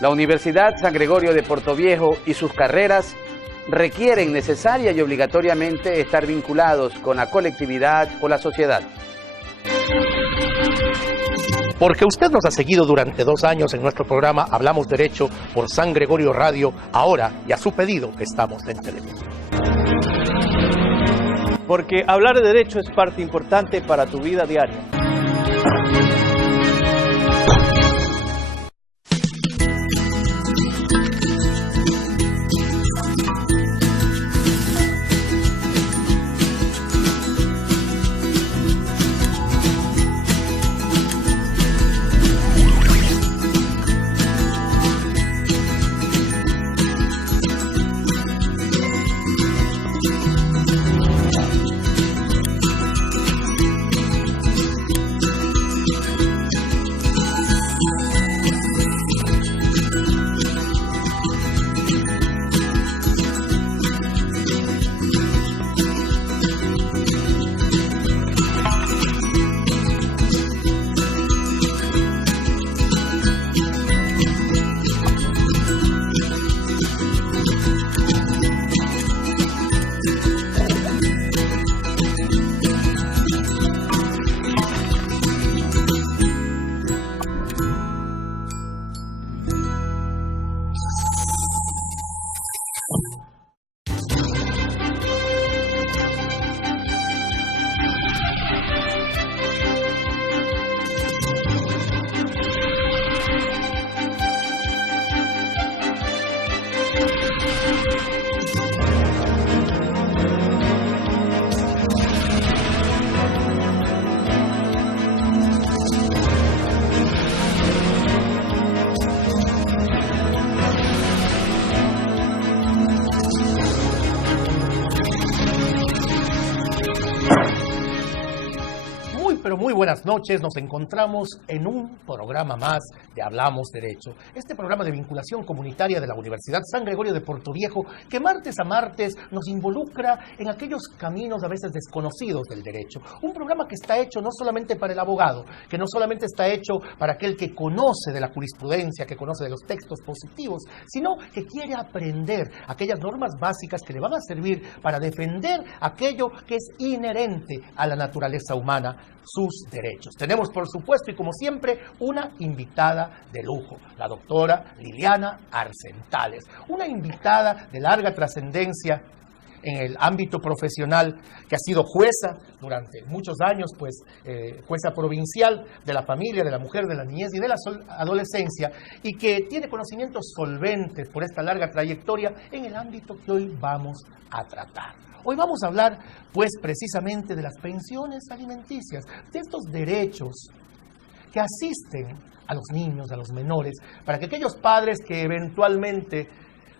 La Universidad San Gregorio de Portoviejo y sus carreras requieren necesaria y obligatoriamente estar vinculados con la colectividad o la sociedad. Porque usted nos ha seguido durante 2 años en nuestro programa Hablamos Derecho por San Gregorio Radio, ahora y a su pedido estamos en televisión. Porque hablar de derecho es parte importante para tu vida diaria. Muy buenas noches, nos encontramos en un programa más de Hablamos Derecho. Este programa de vinculación comunitaria de la Universidad San Gregorio de Portoviejo, que martes a martes nos involucra en aquellos caminos a veces desconocidos del derecho. Un programa que está hecho no solamente para el abogado, que no solamente está hecho para aquel que conoce de la jurisprudencia, que conoce de los textos positivos, sino que quiere aprender aquellas normas básicas que le van a servir para defender aquello que es inherente a la naturaleza humana, sus derechos. Tenemos, por supuesto, y como siempre, una invitada de lujo, la doctora Liliana Arcentales, una invitada de larga trascendencia en el ámbito profesional, que ha sido jueza durante muchos años, pues jueza provincial de la familia, de la mujer, de la niñez y de la adolescencia, y que tiene conocimientos solventes por esta larga trayectoria en el ámbito que hoy vamos a tratar. Hoy vamos a hablar, pues, precisamente de las pensiones alimenticias, de estos derechos que asisten a los niños, a los menores, para que aquellos padres que eventualmente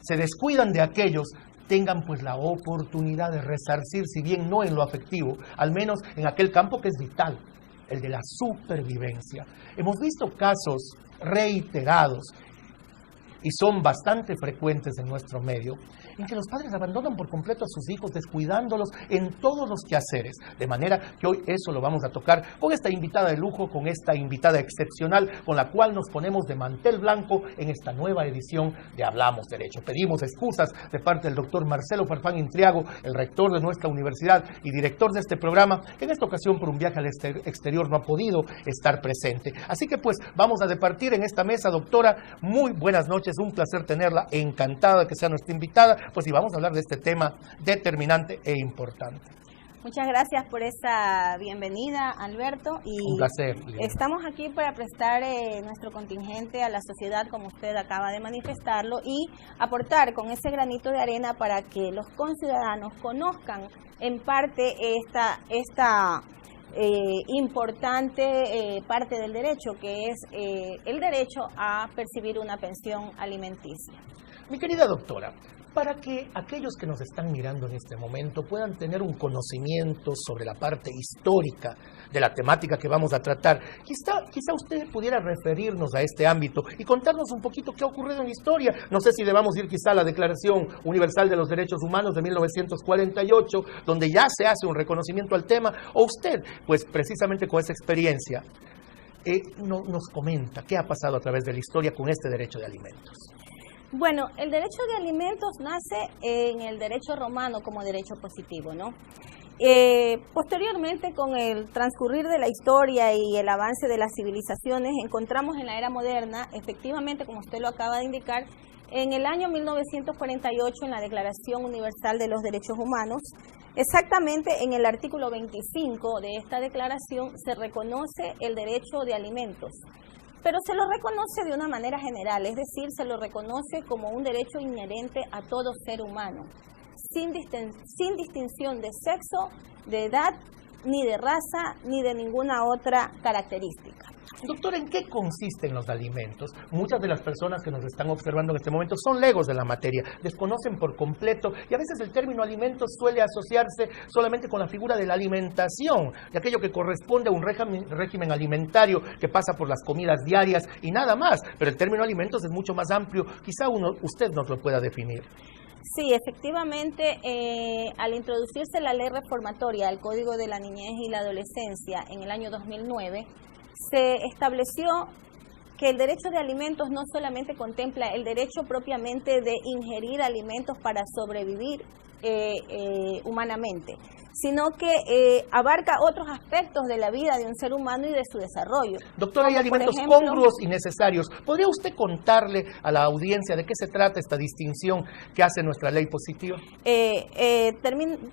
se descuidan de aquellos tengan, pues, la oportunidad de resarcir, si bien no en lo afectivo, al menos en aquel campo que es vital, el de la supervivencia. Hemos visto casos reiterados y son bastante frecuentes en nuestro medio, en que los padres abandonan por completo a sus hijos, descuidándolos en todos los quehaceres. De manera que hoy eso lo vamos a tocar con esta invitada de lujo, con esta invitada excepcional, con la cual nos ponemos de mantel blanco en esta nueva edición de Hablamos Derecho. Pedimos excusas de parte del doctor Marcelo Farfán Intriago, el rector de nuestra universidad y director de este programa, que en esta ocasión por un viaje al exterior no ha podido estar presente. Así que pues vamos a departir en esta mesa, doctora. Muy buenas noches, un placer tenerla, encantada de que sea nuestra invitada. Pues sí, vamos a hablar de este tema determinante e importante. Muchas gracias por esa bienvenida, Alberto. Y un placer, Liliana. Estamos aquí para prestar nuestro contingente a la sociedad, como usted acaba de manifestarlo, y aportar con ese granito de arena para que los conciudadanos conozcan en parte esta importante parte del derecho, que es el derecho a percibir una pensión alimenticia. Mi querida doctora, para que aquellos que nos están mirando en este momento puedan tener un conocimiento sobre la parte histórica de la temática que vamos a tratar, quizá usted pudiera referirnos a este ámbito y contarnos un poquito qué ha ocurrido en la historia. No sé si debamos ir quizá a la Declaración Universal de los Derechos Humanos de 1948, donde ya se hace un reconocimiento al tema, o usted, pues precisamente con esa experiencia, nos comenta qué ha pasado a través de la historia con este derecho de alimentos. Bueno, el derecho de alimentos nace en el derecho romano como derecho positivo, ¿no? Posteriormente, con el transcurrir de la historia y el avance de las civilizaciones, encontramos en la era moderna, efectivamente, como usted lo acaba de indicar, en el año 1948, en la Declaración Universal de los Derechos Humanos, exactamente en el artículo 25 de esta declaración se reconoce el derecho de alimentos, pero se lo reconoce de una manera general, es decir, se lo reconoce como un derecho inherente a todo ser humano, sin distinción de sexo, de edad, ni de raza, ni de ninguna otra característica. Doctor, ¿en qué consisten los alimentos? Muchas de las personas que nos están observando en este momento son legos de la materia, desconocen por completo, y a veces el término alimentos suele asociarse solamente con la figura de la alimentación, de aquello que corresponde a un régimen alimentario que pasa por las comidas diarias y nada más, pero el término alimentos es mucho más amplio, quizá usted nos lo pueda definir. Sí, efectivamente, al introducirse la ley reformatoria al Código de la Niñez y la Adolescencia en el año 2009, se estableció que el derecho de alimentos no solamente contempla el derecho propiamente de ingerir alimentos para sobrevivir humanamente, sino que abarca otros aspectos de la vida de un ser humano y de su desarrollo. Doctora, hay alimentos congruos y necesarios. ¿Podría usted contarle a la audiencia de qué se trata esta distinción que hace nuestra ley positiva?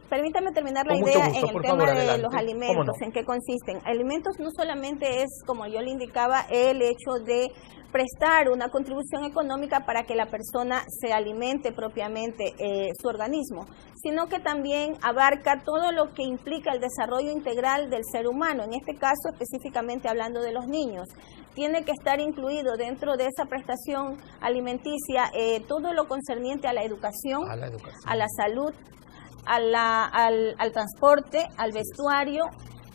Permítame terminar la idea en el tema de los alimentos, en qué consisten. Alimentos no solamente es, como yo le indicaba, el hecho de prestar una contribución económica para que la persona se alimente propiamente su organismo, sino que también abarca todo lo que implica el desarrollo integral del ser humano, en este caso específicamente hablando de los niños. Tiene que estar incluido dentro de esa prestación alimenticia todo lo concerniente a la educación, a la salud, al transporte, al vestuario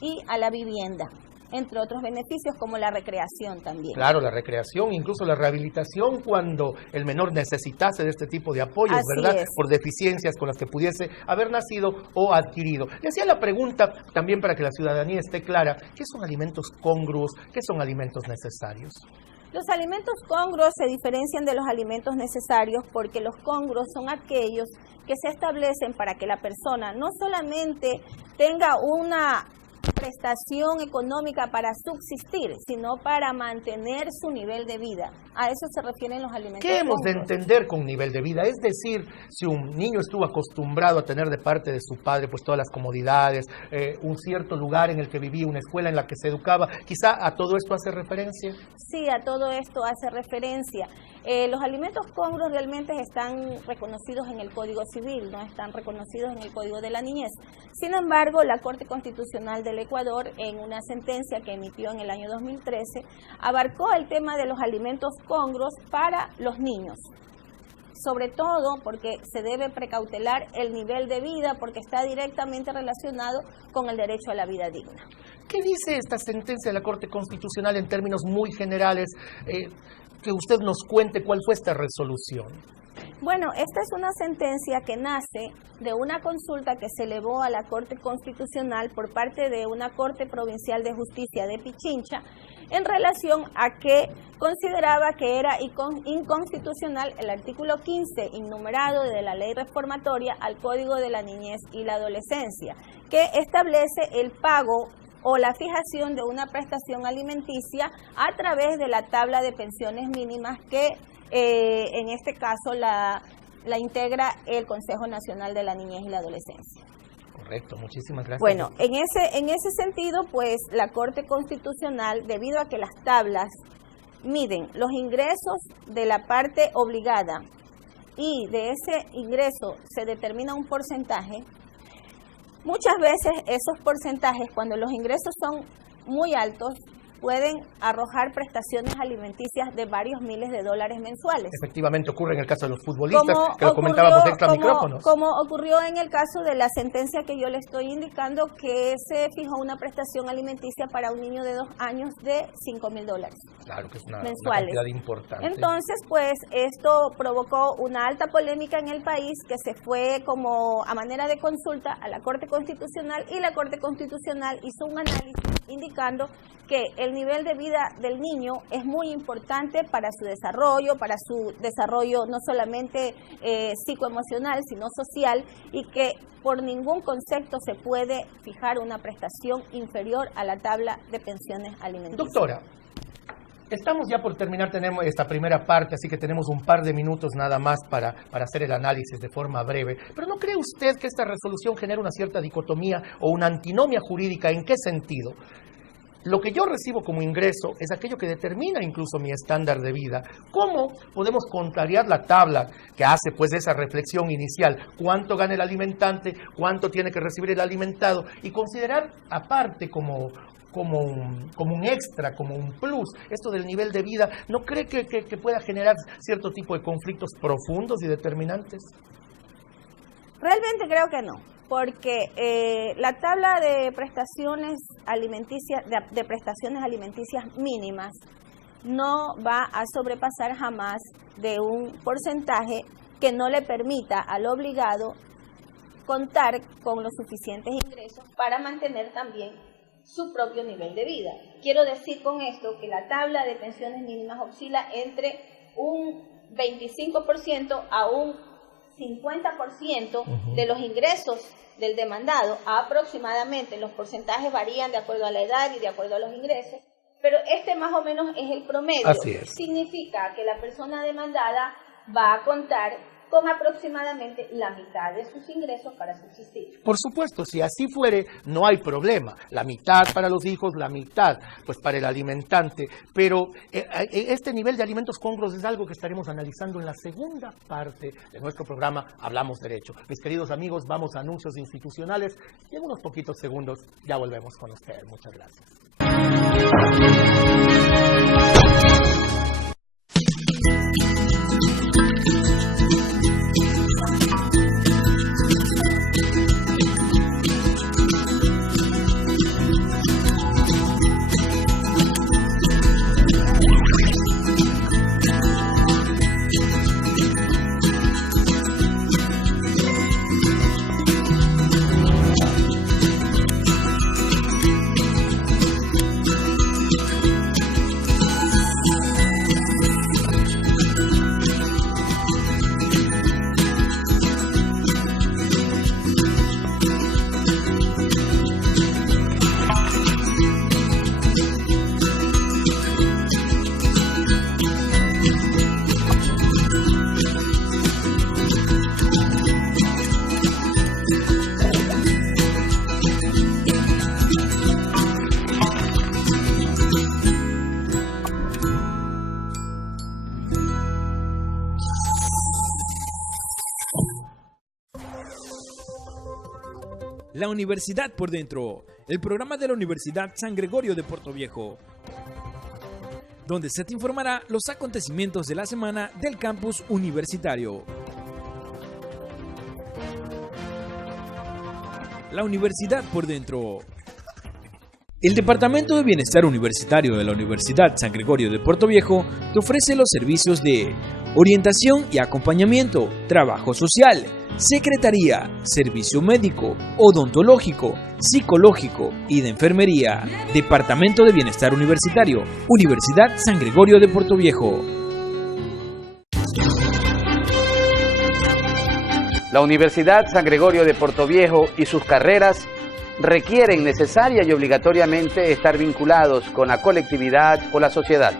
y a la vivienda, entre otros beneficios como la recreación también. Claro, la recreación, incluso la rehabilitación cuando el menor necesitase de este tipo de apoyos, Así ¿verdad? es. Por deficiencias con las que pudiese haber nacido o adquirido. Le hacía la pregunta también para que la ciudadanía esté clara, ¿qué son alimentos congruos? ¿Qué son alimentos necesarios? Los alimentos congruos se diferencian de los alimentos necesarios porque los congruos son aquellos que se establecen para que la persona no solamente tenga una prestación económica para subsistir, sino para mantener su nivel de vida. A eso se refieren los alimentos ¿Qué hemos de congruos. entender con nivel de vida? Es decir, si un niño estuvo acostumbrado a tener de parte de su padre pues todas las comodidades, un cierto lugar en el que vivía, una escuela en la que se educaba, quizá a todo esto hace referencia. Sí, a todo esto hace referencia. Los alimentos congruos realmente están reconocidos en el Código Civil, no están reconocidos en el Código de la Niñez. Sin embargo, la Corte Constitucional del Ecuador, en una sentencia que emitió en el año 2013, abarcó el tema de los alimentos congruos para los niños. Sobre todo porque se debe precautelar el nivel de vida, porque está directamente relacionado con el derecho a la vida digna. ¿Qué dice esta sentencia de la Corte Constitucional en términos muy generales? Que usted nos cuente cuál fue esta resolución. Bueno, esta es una sentencia que nace de una consulta que se elevó a la Corte Constitucional por parte de una Corte Provincial de Justicia de Pichincha en relación a que consideraba que era inconstitucional el artículo 15 innumerado de la Ley Reformatoria al Código de la Niñez y la Adolescencia, que establece el pago o la fijación de una prestación alimenticia a través de la tabla de pensiones mínimas que en este caso la integra el Consejo Nacional de la Niñez y la Adolescencia. Correcto, muchísimas gracias. Bueno, en ese sentido, pues la Corte Constitucional, debido a que las tablas miden los ingresos de la parte obligada y de ese ingreso se determina un porcentaje, muchas veces esos porcentajes, cuando los ingresos son muy altos, pueden arrojar prestaciones alimenticias de varios miles de dólares mensuales. Efectivamente ocurre en el caso de los futbolistas, que lo comentábamos extra micrófonos. Como ocurrió en el caso de la sentencia que yo le estoy indicando, que se fijó una prestación alimenticia para un niño de 2 años de $5,000. Claro que es una mensuales. cantidad importante. Entonces, pues, esto provocó una alta polémica en el país que se fue como a manera de consulta a la Corte Constitucional y la Corte Constitucional hizo un análisis indicando que el el nivel de vida del niño es muy importante para su desarrollo no solamente psicoemocional, sino social, y que por ningún concepto se puede fijar una prestación inferior a la tabla de pensiones alimenticias. Doctora, estamos ya por terminar, tenemos esta primera parte, así que tenemos un par de minutos nada más para hacer el análisis de forma breve. Pero ¿no cree usted que esta resolución genera una cierta dicotomía o una antinomia jurídica? ¿En qué sentido? Lo que yo recibo como ingreso es aquello que determina incluso mi estándar de vida. ¿Cómo podemos contrariar la tabla que hace pues esa reflexión inicial? ¿Cuánto gana el alimentante? ¿Cuánto tiene que recibir el alimentado? Y considerar aparte como un extra, como un plus, esto del nivel de vida, ¿no cree que pueda generar cierto tipo de conflictos profundos y determinantes? Realmente creo que no, porque la tabla de prestaciones alimenticias, de prestaciones alimenticias mínimas no va a sobrepasar jamás de un porcentaje que no le permita al obligado contar con los suficientes ingresos para mantener también su propio nivel de vida. Quiero decir con esto que la tabla de pensiones mínimas oscila entre un 25% a un 50% de los ingresos del demandado. Aproximadamente, los porcentajes varían de acuerdo a la edad y de acuerdo a los ingresos, pero este más o menos es el promedio. Así es. Significa que la persona demandada va a contar con aproximadamente la mitad de sus ingresos para subsistir. Por supuesto, si así fuere, no hay problema. La mitad para los hijos, la mitad pues para el alimentante. Pero este nivel de alimentos congruos es algo que estaremos analizando en la segunda parte de nuestro programa Hablamos Derecho. Mis queridos amigos, vamos a anuncios institucionales y en unos poquitos segundos ya volvemos con ustedes. Muchas gracias. La Universidad por Dentro, el programa de la Universidad San Gregorio de Portoviejo, donde se te informará los acontecimientos de la semana del campus universitario. La Universidad por Dentro. El Departamento de Bienestar Universitario de la Universidad San Gregorio de Portoviejo te ofrece los servicios de orientación y acompañamiento, trabajo social, secretaría, servicio médico, odontológico, psicológico y de enfermería. Departamento de Bienestar Universitario, Universidad San Gregorio de Portoviejo. La Universidad San Gregorio de Portoviejo y sus carreras requieren necesaria y obligatoriamente estar vinculados con la colectividad o la sociedad.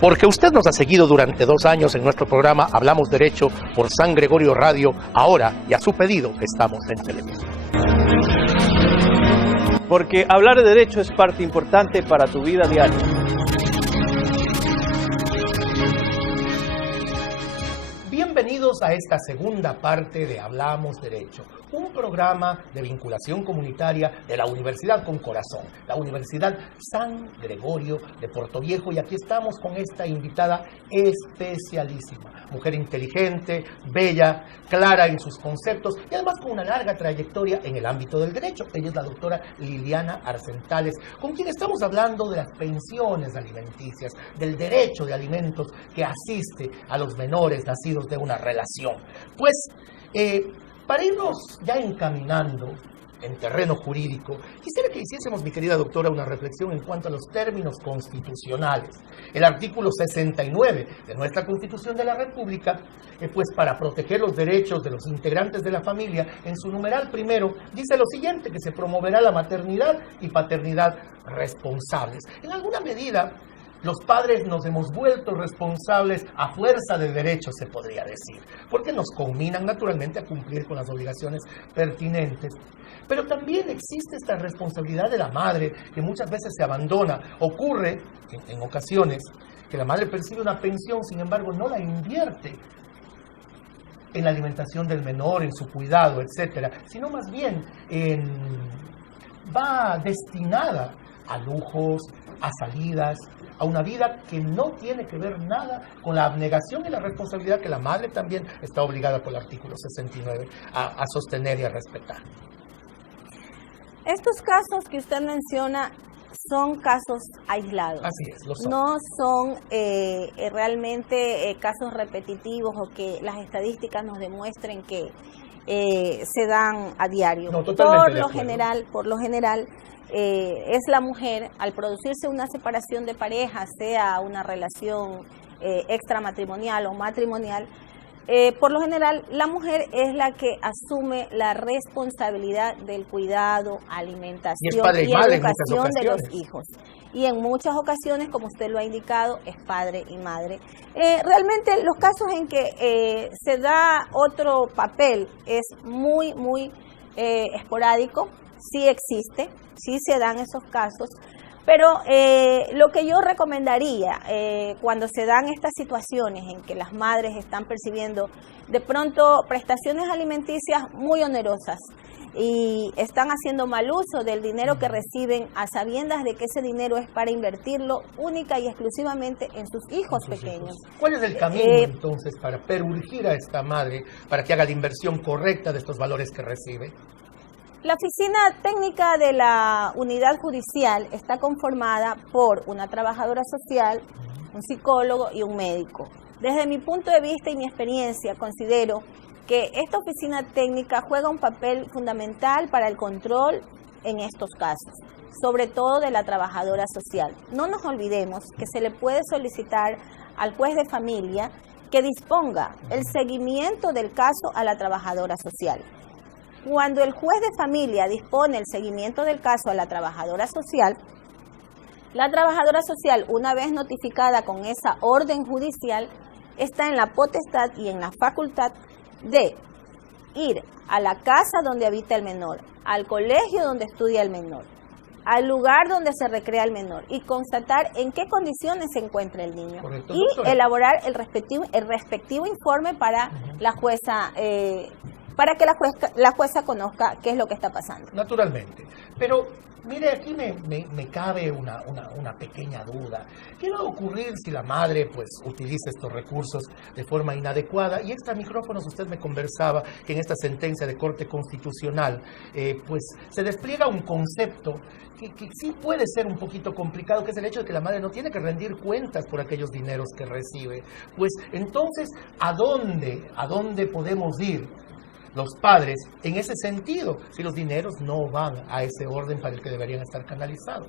Porque usted nos ha seguido durante 2 años en nuestro programa Hablamos Derecho por San Gregorio Radio, ahora y a su pedido estamos en televisión. Porque hablar de derecho es parte importante para tu vida diaria. Bienvenidos a esta segunda parte de Hablamos Derecho, un programa de vinculación comunitaria de la Universidad con Corazón, la Universidad San Gregorio de Portoviejo, y aquí estamos con esta invitada especialísima, mujer inteligente, bella, clara en sus conceptos y además con una larga trayectoria en el ámbito del derecho. Ella es la doctora Liliana Arcentales, con quien estamos hablando de las pensiones alimenticias, del derecho de alimentos que asiste a los menores nacidos de una relación. Pues, para irnos ya encaminando en terreno jurídico, quisiera que hiciésemos, mi querida doctora, una reflexión en cuanto a los términos constitucionales. El artículo 69 de nuestra Constitución de la República, pues para proteger los derechos de los integrantes de la familia, en su numeral primero, dice lo siguiente, que se promoverá la maternidad y paternidad responsables. En alguna medida, los padres nos hemos vuelto responsables a fuerza de derechos, se podría decir, porque nos conminan naturalmente a cumplir con las obligaciones pertinentes. Pero también existe esta responsabilidad de la madre, que muchas veces se abandona. Ocurre, en ocasiones, que la madre percibe una pensión, sin embargo no la invierte en la alimentación del menor, en su cuidado, etcétera, sino más bien va destinada a lujos, a salidas, a una vida que no tiene que ver nada con la abnegación y la responsabilidad que la madre también está obligada por el artículo 69 a sostener y a respetar. Estos casos que usted menciona son casos aislados. Así es, lo son. No son realmente casos repetitivos o que las estadísticas nos demuestren que se dan a diario. No, totalmente por lo general, es la mujer, al producirse una separación de pareja, sea una relación extramatrimonial o matrimonial, por lo general la mujer es la que asume la responsabilidad del cuidado, alimentación y educación de los hijos. Y en muchas ocasiones, como usted lo ha indicado, es padre y madre. Realmente los casos en que se da otro papel es muy esporádico, sí existe, sí se dan esos casos. Pero lo que yo recomendaría cuando se dan estas situaciones en que las madres están percibiendo de pronto prestaciones alimenticias muy onerosas y están haciendo mal uso del dinero que reciben a sabiendas de que ese dinero es para invertirlo única y exclusivamente en sus hijos pequeños. ¿Cuál es el camino entonces para perurgir a esta madre para que haga la inversión correcta de estos valores que recibe? La oficina técnica de la unidad judicial está conformada por una trabajadora social, un psicólogo y un médico. Desde mi punto de vista y mi experiencia, considero que esta oficina técnica juega un papel fundamental para el control en estos casos, sobre todo de la trabajadora social. No nos olvidemos que se le puede solicitar al juez de familia que disponga el seguimiento del caso a la trabajadora social. Cuando el juez de familia dispone el seguimiento del caso a la trabajadora social, una vez notificada con esa orden judicial, está en la potestad y en la facultad de ir a la casa donde habita el menor, al colegio donde estudia el menor, al lugar donde se recrea el menor y constatar en qué condiciones se encuentra el niño. Correcto, y doctora, elaborar el respectivo informe para la jueza, para que la jueza conozca qué es lo que está pasando. Naturalmente. Pero, mire, aquí me cabe una pequeña duda. ¿Qué va a ocurrir si la madre pues utiliza estos recursos de forma inadecuada? Y extra micrófonos usted me conversaba que en esta sentencia de Corte Constitucional pues se despliega un concepto que sí puede ser un poquito complicado, que es el hecho de que la madre no tiene que rendir cuentas por aquellos dineros que recibe. Pues entonces, ¿a dónde podemos ir los padres en ese sentido, si los dineros no van a ese orden para el que deberían estar canalizados?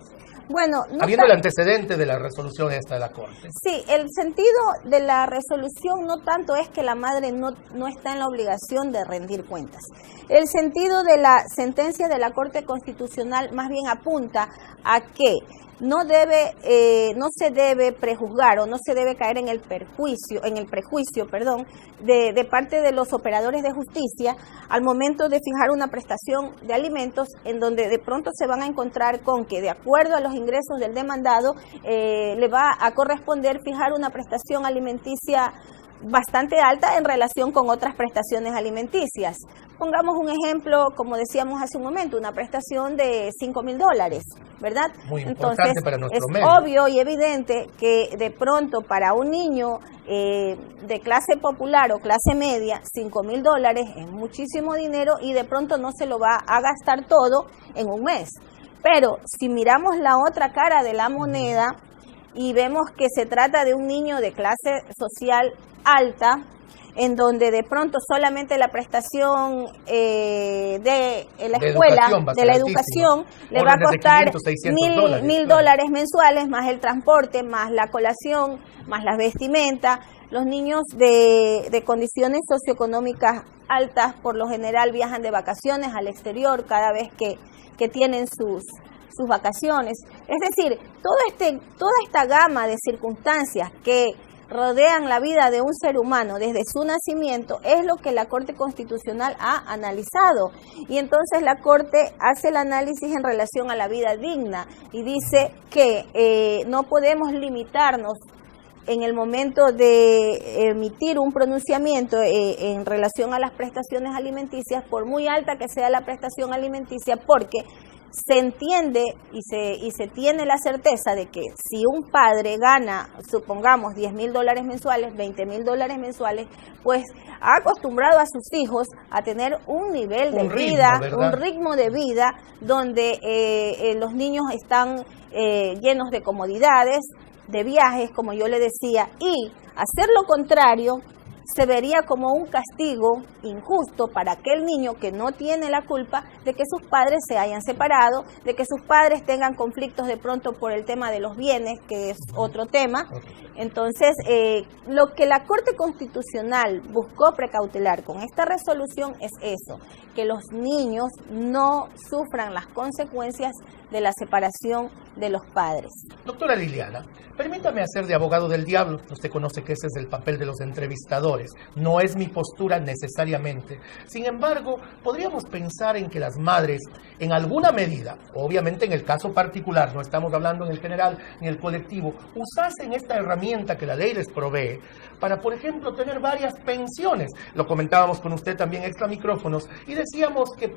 Bueno, habiendo el antecedente de la resolución esta de la Corte. Sí, el sentido de la resolución no tanto es que la madre no está en la obligación de rendir cuentas. El sentido de la sentencia de la Corte Constitucional más bien apunta a que no se debe prejuzgar o no se debe caer en el prejuicio, de parte de los operadores de justicia al momento de fijar una prestación de alimentos, en donde de pronto se van a encontrar con que, de acuerdo a los ingresos del demandado, le va a corresponder fijar una prestación alimenticia bastante alta en relación con otras prestaciones alimenticias. Pongamos un ejemplo, como decíamos hace un momento, una prestación de $5,000, ¿verdad? Muy importante. Entonces, para nuestro medio. Es obvio y evidente que de pronto para un niño de clase popular o clase media, $5,000 es muchísimo dinero y de pronto no se lo va a gastar todo en un mes. Pero si miramos la otra cara de la moneda y vemos que se trata de un niño de clase social alta, en donde de pronto solamente la prestación de la escuela, de la educación, le va a costar $1,000 mensuales, más el transporte, más la colación, más las vestimentas. Los niños de condiciones socioeconómicas altas por lo general viajan de vacaciones al exterior cada vez que tienen sus vacaciones. Es decir, toda esta gama de circunstancias que rodean la vida de un ser humano desde su nacimiento es lo que la Corte Constitucional ha analizado. Y entonces la Corte hace el análisis en relación a la vida digna y dice que no podemos limitarnos en el momento de emitir un pronunciamiento en relación a las prestaciones alimenticias, por muy alta que sea la prestación alimenticia, porque se entiende y se tiene la certeza de que si un padre gana, supongamos, $10,000 mensuales, $20,000 mensuales, pues ha acostumbrado a sus hijos a tener un nivel de vida, un ritmo de vida donde los niños están llenos de comodidades, de viajes, como yo le decía, y hacer lo contrario se vería como un castigo injusto para aquel niño que no tiene la culpa de que sus padres se hayan separado, de que sus padres tengan conflictos de pronto por el tema de los bienes, que es otro tema. Entonces, lo que la Corte Constitucional buscó precautelar con esta resolución es eso, que los niños no sufran las consecuencias de la separación de los padres. Doctora Liliana, permítame hacer de abogado del diablo. Usted conoce que ese es el papel de los entrevistadores. No es mi postura necesariamente. Sin embargo, podríamos pensar en que las madres, en alguna medida, obviamente en el caso particular, no estamos hablando en el general ni el colectivo, usasen esta herramienta que la ley les provee para, por ejemplo, tener varias pensiones. Lo comentábamos con usted también extra micrófonos y decíamos que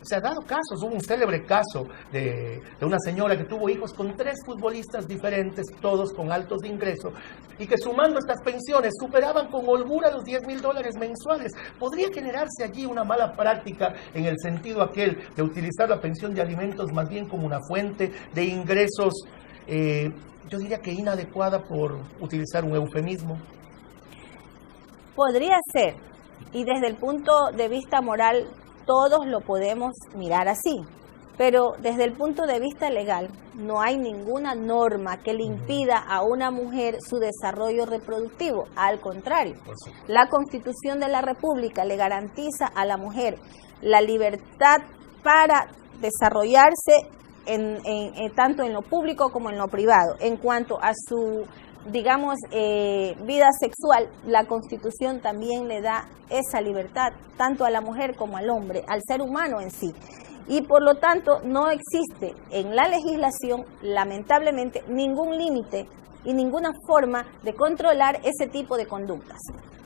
se ha dado casos, hubo un célebre caso de una señora que tuvo hijos con 3 futbolistas diferentes, todos con altos ingresos, y que sumando estas pensiones superaban con holgura los $10,000 mensuales. ¿Podría generarse allí una mala práctica en el sentido aquel de utilizar la pensión de alimentos más bien como una fuente de ingresos, yo diría que inadecuada, por utilizar un eufemismo? Podría ser, y desde el punto de vista moral todos lo podemos mirar así, pero desde el punto de vista legal no hay ninguna norma que le impida a una mujer su desarrollo reproductivo. Al contrario, la Constitución de la República le garantiza a la mujer la libertad para desarrollarse tanto en lo público como en lo privado. En cuanto a su, digamos, vida sexual, la Constitución también le da esa libertad, tanto a la mujer como al hombre, al ser humano en sí. Y por lo tanto, no existe en la legislación, lamentablemente, ningún límite y ninguna forma de controlar ese tipo de conductas.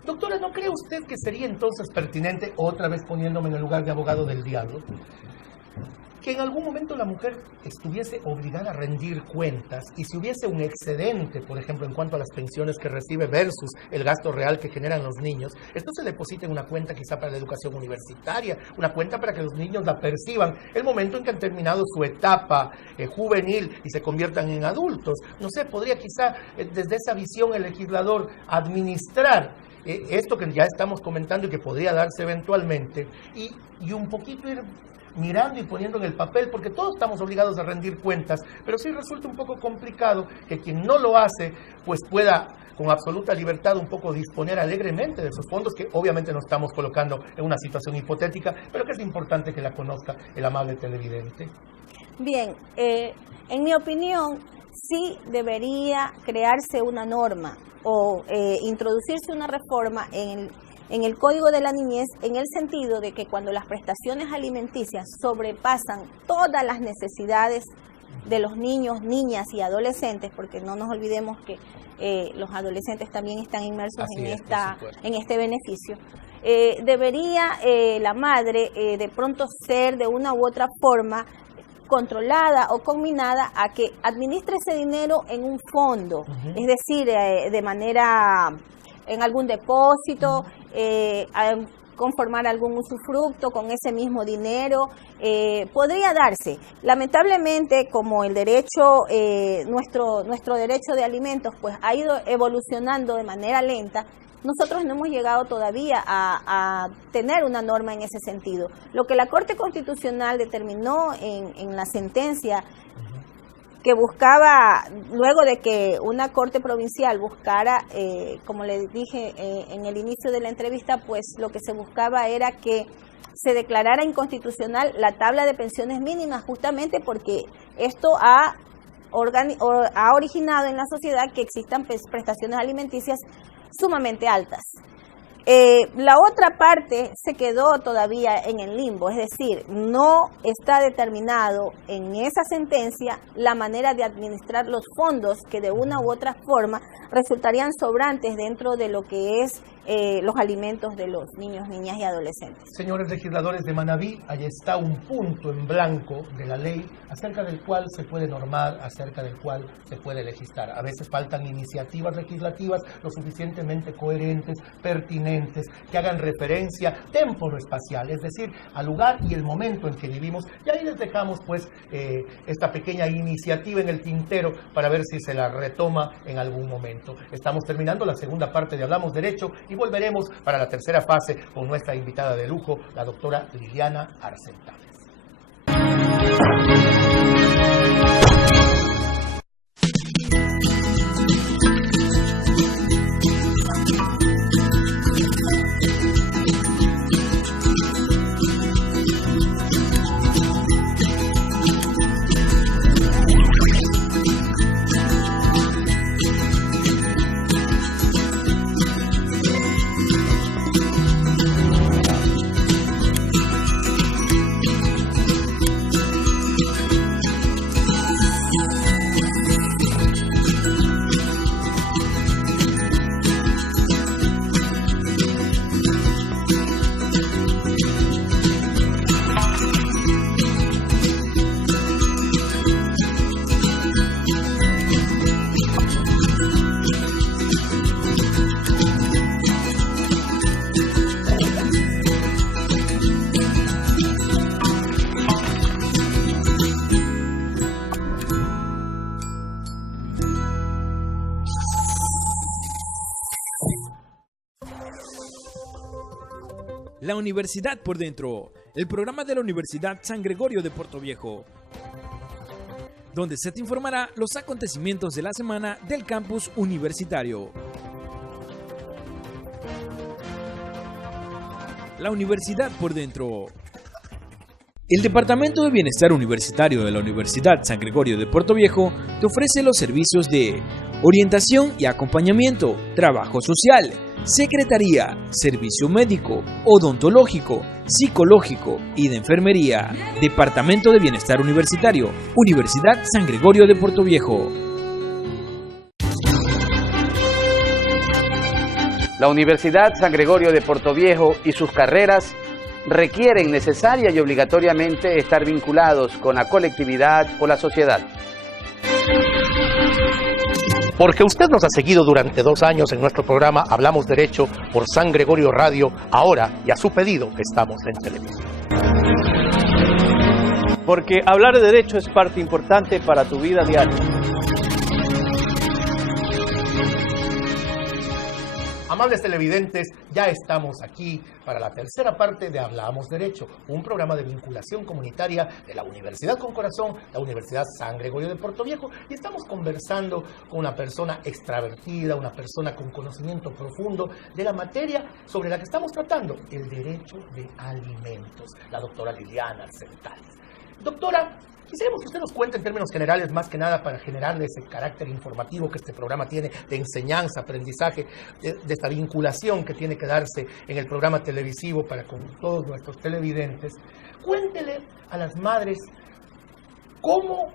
Doctora, ¿no cree usted que sería entonces pertinente, otra vez poniéndome en el lugar de abogado del diablo, que en algún momento la mujer estuviese obligada a rendir cuentas y si hubiese un excedente, por ejemplo, en cuanto a las pensiones que recibe versus el gasto real que generan los niños, esto se deposita en una cuenta quizá para la educación universitaria, una cuenta para que los niños la perciban el momento en que han terminado su etapa juvenil y se conviertan en adultos? No sé, podría quizá desde esa visión el legislador administrar esto que ya estamos comentando y que podría darse eventualmente y un poquito ir mirando y poniendo en el papel, porque todos estamos obligados a rendir cuentas, pero sí resulta un poco complicado que quien no lo hace, pues pueda con absoluta libertad un poco disponer alegremente de esos fondos, que obviamente no estamos colocando en una situación hipotética, pero que es importante que la conozca el amable televidente. Bien, en mi opinión, sí debería crearse una norma o introducirse una reforma en el Código de la Niñez, en el sentido de que cuando las prestaciones alimenticias sobrepasan todas las necesidades de los niños, niñas y adolescentes, porque no nos olvidemos que los adolescentes también están inmersos en este beneficio, debería la madre de pronto ser de una u otra forma controlada o combinada a que administre ese dinero en un fondo, es decir, de manera en algún depósito, conformar algún usufructo con ese mismo dinero, podría darse. Lamentablemente, como el derecho, nuestro derecho de alimentos pues ha ido evolucionando de manera lenta, nosotros no hemos llegado todavía a tener una norma en ese sentido. Lo que la Corte Constitucional determinó en la sentencia que buscaba, luego de que una corte provincial buscara, como le dije en el inicio de la entrevista, pues lo que se buscaba era que se declarara inconstitucional la tabla de pensiones mínimas, justamente porque esto ha originado en la sociedad que existan prestaciones alimenticias sumamente altas. La otra parte se quedó todavía en el limbo, es decir, no está determinado en esa sentencia la manera de administrar los fondos que de una u otra forma resultarían sobrantes dentro de lo que es los alimentos de los niños, niñas y adolescentes. Señores legisladores de Manabí, allí está un punto en blanco de la ley acerca del cual se puede normar, acerca del cual se puede legislar. A veces faltan iniciativas legislativas lo suficientemente coherentes, pertinentes, que hagan referencia temporoespacial, es decir, al lugar y el momento en que vivimos. Y ahí les dejamos pues esta pequeña iniciativa en el tintero para ver si se la retoma en algún momento. Estamos terminando la segunda parte de Hablamos Derecho y volveremos para la tercera fase con nuestra invitada de lujo, la doctora Liliana Arcentales. La Universidad por Dentro, el programa de la Universidad San Gregorio de Portoviejo, donde se te informará los acontecimientos de la semana del campus universitario. La Universidad por Dentro. El Departamento de Bienestar Universitario de la Universidad San Gregorio de Portoviejo te ofrece los servicios de orientación y acompañamiento, trabajo social, secretaría, servicio médico, odontológico, psicológico y de enfermería. Departamento de Bienestar Universitario, Universidad San Gregorio de Portoviejo. La Universidad San Gregorio de Portoviejo y sus carreras requieren necesaria y obligatoriamente estar vinculados con la colectividad o la sociedad. Porque usted nos ha seguido durante 2 años en nuestro programa Hablamos Derecho por San Gregorio Radio, ahora y a su pedido estamos en televisión. Porque hablar de derecho es parte importante para tu vida diaria. Amables televidentes, ya estamos aquí para la tercera parte de Hablamos Derecho, un programa de vinculación comunitaria de la Universidad con Corazón, la Universidad San Gregorio de Portoviejo, y estamos conversando con una persona extravertida, una persona con conocimiento profundo de la materia sobre la que estamos tratando, el derecho de alimentos, la doctora Liliana Arcentales. Doctora, quisiéramos que usted nos cuente en términos generales, más que nada para generarle ese carácter informativo que este programa tiene, de enseñanza, aprendizaje, de esta vinculación que tiene que darse en el programa televisivo para con todos nuestros televidentes. Cuéntele a las madres cómo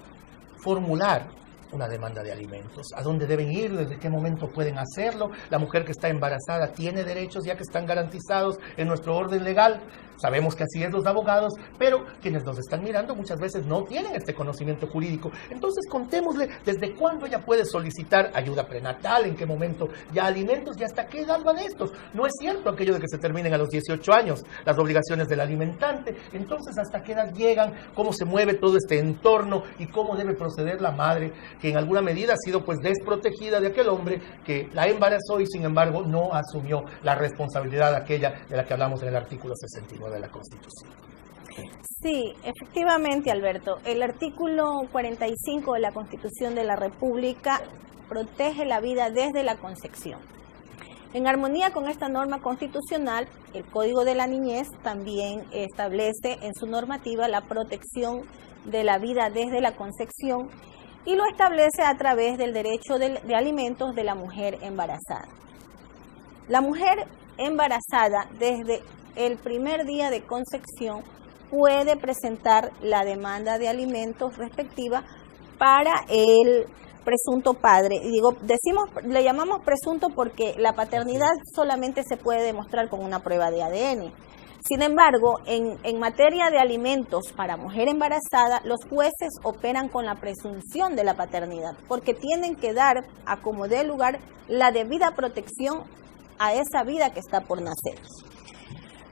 formular una demanda de alimentos, a dónde deben ir, desde qué momento pueden hacerlo. La mujer que está embarazada tiene derechos ya que están garantizados en nuestro orden legal. Sabemos que así es los abogados, pero quienes nos están mirando muchas veces no tienen este conocimiento jurídico. Entonces contémosle desde cuándo ella puede solicitar ayuda prenatal, en qué momento ya alimentos y hasta qué edad van estos. No es cierto aquello de que se terminen a los 18 años las obligaciones del alimentante. Entonces, ¿hasta qué edad llegan? ¿Cómo se mueve todo este entorno? ¿Y cómo debe proceder la madre, que en alguna medida ha sido pues desprotegida de aquel hombre que la embarazó y sin embargo no asumió la responsabilidad aquella de la que hablamos en el artículo 69 de la Constitución? Sí, efectivamente, Alberto. El artículo 45 de la Constitución de la República protege la vida desde la concepción. En armonía con esta norma constitucional, el Código de la Niñez también establece en su normativa la protección de la vida desde la concepción y lo establece a través del derecho de alimentos de la mujer embarazada. La mujer embarazada desde el primer día de concepción puede presentar la demanda de alimentos respectiva para el presunto padre. Y le llamamos presunto porque la paternidad solamente se puede demostrar con una prueba de ADN. Sin embargo, en materia de alimentos para mujer embarazada, los jueces operan con la presunción de la paternidad, porque tienen que dar, a como dé lugar, la debida protección a esa vida que está por nacer.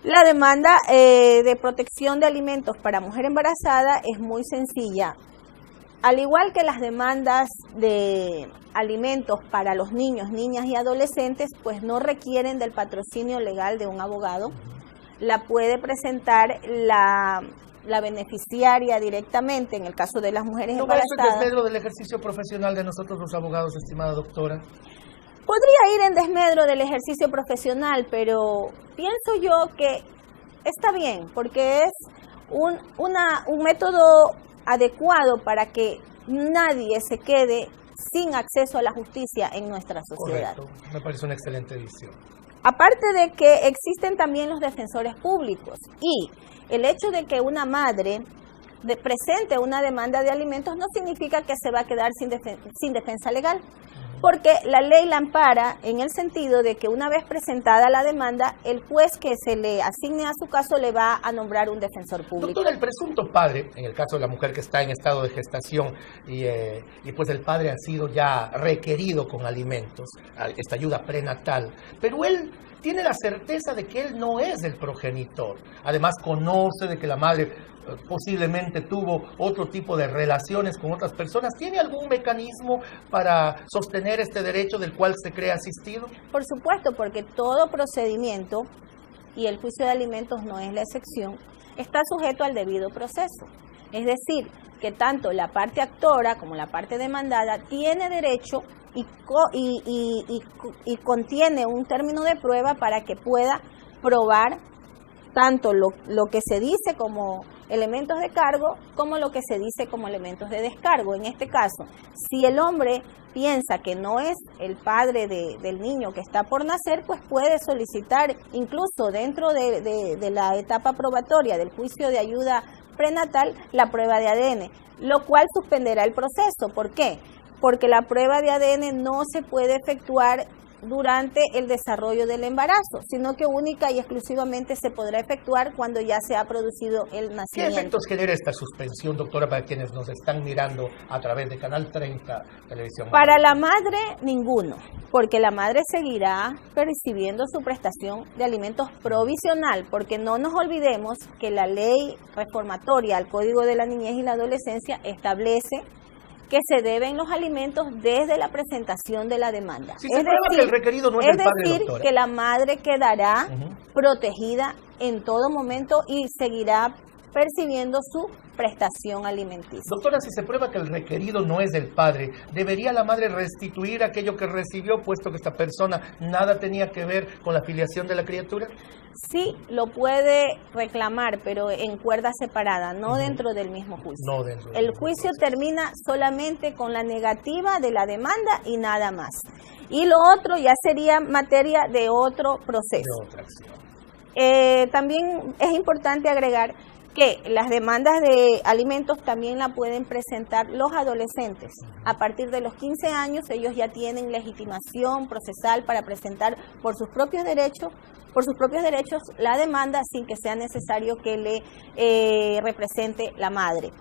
La demanda de protección de alimentos para mujer embarazada es muy sencilla. Al igual que las demandas de alimentos para los niños, niñas y adolescentes, pues no requieren del patrocinio legal de un abogado. La puede presentar la beneficiaria directamente, en el caso de las mujeres embarazadas. ¿No va eso en desmedro del ejercicio profesional de nosotros los abogados, estimada doctora? Podría ir en desmedro del ejercicio profesional, pero pienso yo que está bien, porque es un método adecuado para que nadie se quede sin acceso a la justicia en nuestra sociedad. Correcto, me parece una excelente visión. Aparte de que existen también los defensores públicos y el hecho de que una madre presente una demanda de alimentos no significa que se va a quedar sin defensa legal, porque la ley la ampara en el sentido de que una vez presentada la demanda, el juez que se le asigne a su caso le va a nombrar un defensor público. Doctora, el presunto padre, en el caso de la mujer que está en estado de gestación y pues el padre ha sido ya requerido con alimentos, esta ayuda prenatal, pero él tiene la certeza de que él no es el progenitor. Además conoce de que la madre posiblemente tuvo otro tipo de relaciones con otras personas. ¿Tiene algún mecanismo para sostener este derecho del cual se cree asistido? Por supuesto, porque todo procedimiento, y el juicio de alimentos no es la excepción, está sujeto al debido proceso. Es decir, que tanto la parte actora como la parte demandada tiene derecho y contiene un término de prueba para que pueda probar tanto lo que se dice como elementos de cargo como lo que se dice como elementos de descargo. En este caso, si el hombre piensa que no es el padre del niño que está por nacer, pues puede solicitar incluso dentro de la etapa probatoria del juicio de ayuda prenatal la prueba de ADN, lo cual suspenderá el proceso. ¿Por qué? Porque la prueba de ADN no se puede efectuar durante el desarrollo del embarazo, sino que única y exclusivamente se podrá efectuar cuando ya se ha producido el nacimiento. ¿Qué efectos genera esta suspensión, doctora, para quienes nos están mirando a través de Canal 30 Televisión? Para la madre, ninguno, porque la madre seguirá percibiendo su prestación de alimentos provisional, porque no nos olvidemos que la ley reformatoria al Código de la Niñez y la Adolescencia establece que se deben los alimentos desde la presentación de la demanda. Si se prueba que el requerido no es el padre, decir, doctora, que la madre quedará protegida en todo momento y seguirá percibiendo su prestación alimenticia. Doctora, si se prueba que el requerido no es del padre, ¿debería la madre restituir aquello que recibió, puesto que esta persona nada tenía que ver con la filiación de la criatura? Sí, lo puede reclamar, pero en cuerda separada, no dentro del mismo juicio. No dentro del El mismo juicio proceso. termina solamente con la negativa de la demanda y nada más. Y lo otro ya sería materia de otro proceso. De otra acción. También es importante agregar que las demandas de alimentos también la pueden presentar los adolescentes. A partir de los 15 años ellos ya tienen legitimación procesal para presentar por sus propios derechos la demanda sin que sea necesario que le represente la madre.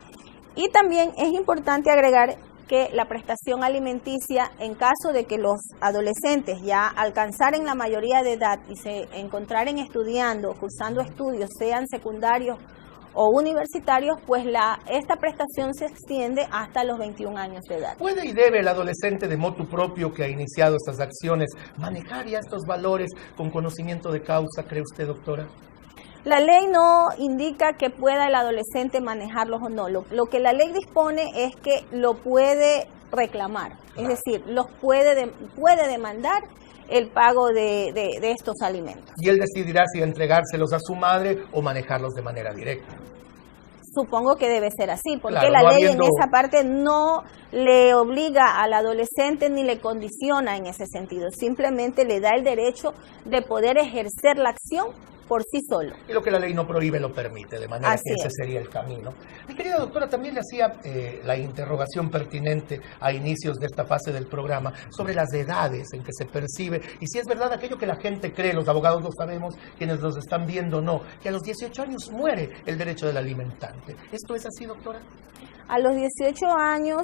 Y también es importante agregar que la prestación alimenticia, en caso de que los adolescentes ya alcanzaren la mayoría de edad y se encontraren estudiando, cursando estudios, sean secundarios o universitarios, pues esta prestación se extiende hasta los 21 años de edad. ¿Puede y debe el adolescente de motu propio que ha iniciado estas acciones manejar ya estos valores con conocimiento de causa, cree usted, doctora? La ley no indica que pueda el adolescente manejarlos o no. Lo que la ley dispone es que lo puede reclamar, es decir, los puede demandar el pago de estos alimentos. Y él decidirá si entregárselos a su madre o manejarlos de manera directa. Supongo que debe ser así, porque claro, la no ley habiendo... en esa parte no le obliga al adolescente ni le condiciona en ese sentido, simplemente le da el derecho de poder ejercer la acción por sí solo. Y lo que la ley no prohíbe lo permite, de manera Así que ese es. sería el camino. Mi querida doctora, también le hacía la interrogación pertinente a inicios de esta fase del programa sobre las edades en que se percibe, y si es verdad aquello que la gente cree, los abogados lo sabemos, quienes los están viendo no, que a los 18 años muere el derecho del alimentante. ¿Esto es así, doctora? A los 18 años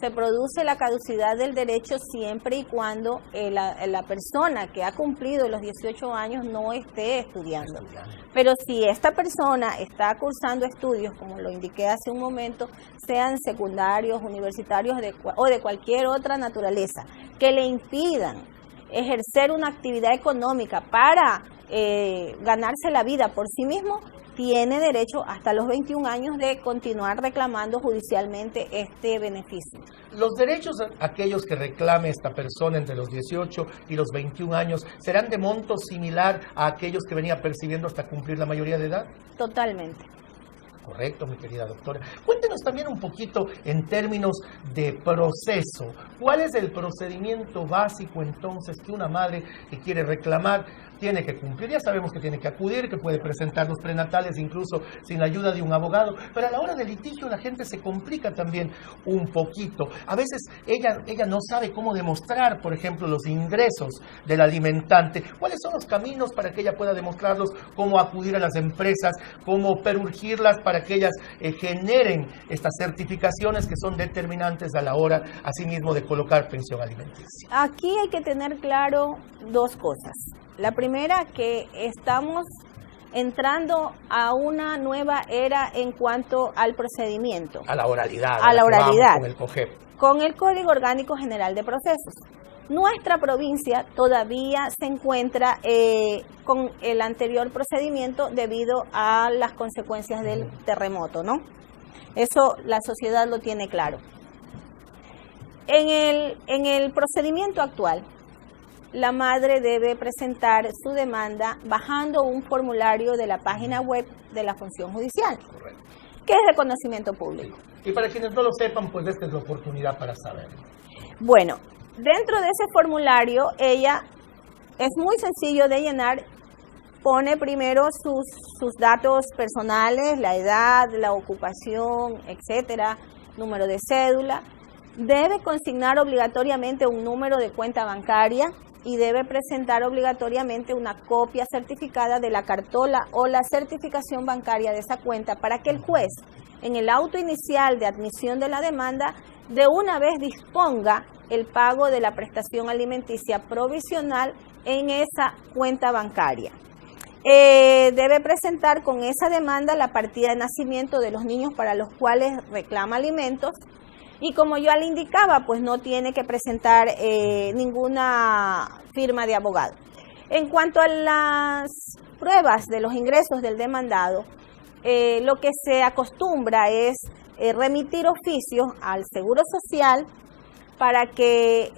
se produce la caducidad del derecho siempre y cuando la persona que ha cumplido los 18 años no esté estudiando. Pero si esta persona está cursando estudios, como lo indiqué hace un momento, sean secundarios, universitarios o de cualquier otra naturaleza, que le impidan ejercer una actividad económica para ganarse la vida por sí mismo, tiene derecho hasta los 21 años de continuar reclamando judicialmente este beneficio. ¿Los derechos aquellos que reclame esta persona entre los 18 y los 21 años serán de monto similar a aquellos que venía percibiendo hasta cumplir la mayoría de edad? Totalmente. Correcto, mi querida doctora. Cuéntenos también un poquito en términos de proceso. ¿Cuál es el procedimiento básico entonces que una madre que quiere reclamar tiene que cumplir? Ya sabemos que tiene que acudir, que puede presentar los prenatales incluso sin la ayuda de un abogado, pero a la hora del litigio la gente se complica también un poquito. A veces ella no sabe cómo demostrar, por ejemplo, los ingresos del alimentante. ¿Cuáles son los caminos para que ella pueda demostrarlos? ¿Cómo acudir a las empresas? ¿Cómo perurgirlas para que ellas generen estas certificaciones que son determinantes a la hora, asimismo, de colocar pensión alimenticia? Aquí hay que tener claro dos cosas. La primera, que estamos entrando a una nueva era en cuanto al procedimiento. A la oralidad. A la oralidad. Con el COGEP. Con el Código Orgánico General de Procesos. Nuestra provincia todavía se encuentra con el anterior procedimiento debido a las consecuencias del terremoto, ¿no? Eso la sociedad lo tiene claro. En el procedimiento actual, la madre debe presentar su demanda bajando un formulario de la página web de la función judicial, Correcto. que es de conocimiento público. Y para quienes no lo sepan, pues esta es la oportunidad para saberlo. Bueno, dentro de ese formulario, ella es muy sencillo de llenar, pone primero sus datos personales, la edad, la ocupación, etcétera, número de cédula, debe consignar obligatoriamente un número de cuenta bancaria y debe presentar obligatoriamente una copia certificada de la cartola o la certificación bancaria de esa cuenta para que el juez, en el auto inicial de admisión de la demanda, de una vez disponga el pago de la prestación alimenticia provisional en esa cuenta bancaria. Debe presentar con esa demanda la partida de nacimiento de los niños para los cuales reclama alimentos. Y como yo le indicaba, pues no tiene que presentar ninguna firma de abogado. En cuanto a las pruebas de los ingresos del demandado, lo que se acostumbra es remitir oficios al Seguro Social para que